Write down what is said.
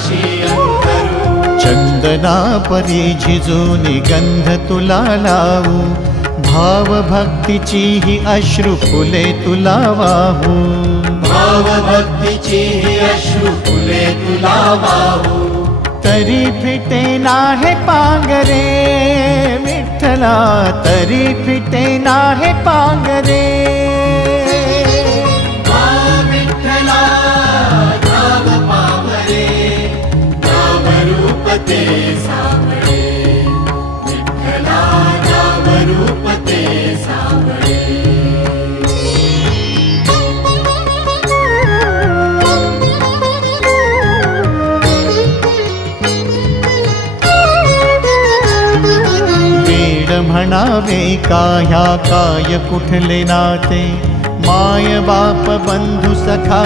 पाशी अंतरू। चंदना परी झिजूनी गंध तुला लावू, भाव भक्तीची ही अश्रु फुले तुला वाहू। भाव भक्तीची ही अश्रु फुले तुला वाहू। तरी फिटे नाहे पांगरे विठ्ठला, तरी फिटे नाहे पांगरे। विठ्ठला नाम पावरे, नाम रूप ते सावळे। विठ्ठला नाम रूप ते सावळे। म्हणावे का ह्या काय कुठले नाते, माय बाप बंधू सखा